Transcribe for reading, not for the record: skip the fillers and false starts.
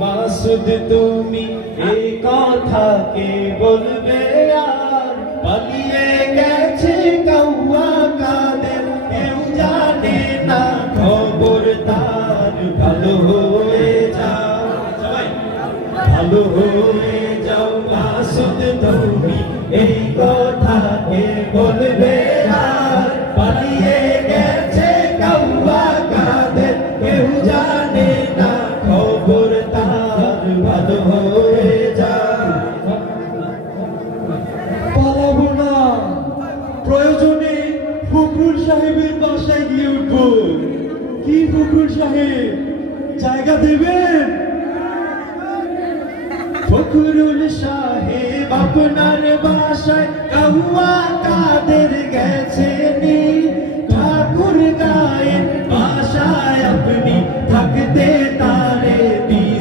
মাসুদ তুমি এই কথা কে বলবে আর পালিয়ে গেছে কাউয়া কাদের কেউ জানে না খবর তার ভালো হয়ে যাও সবাই ভালো হয়ে যাও মাসুদ তুমি এই কথা কে বলবে আর পালিয়ে গেছে কাউয়া কাদের কেউ জানে না খবর তার ভালো হয়ে যাও পালাবো না প্রয়োজনে ফখরুল সাহেবের বাসায় গিয়ে উঠবো কি ফখরুল সাহেব জায়গা দেবেন ফখরুল সাহেব আপনার বাসায় কাউয়া কাদের গেছেন ঠাকুর গায়ের বাসায় আপনি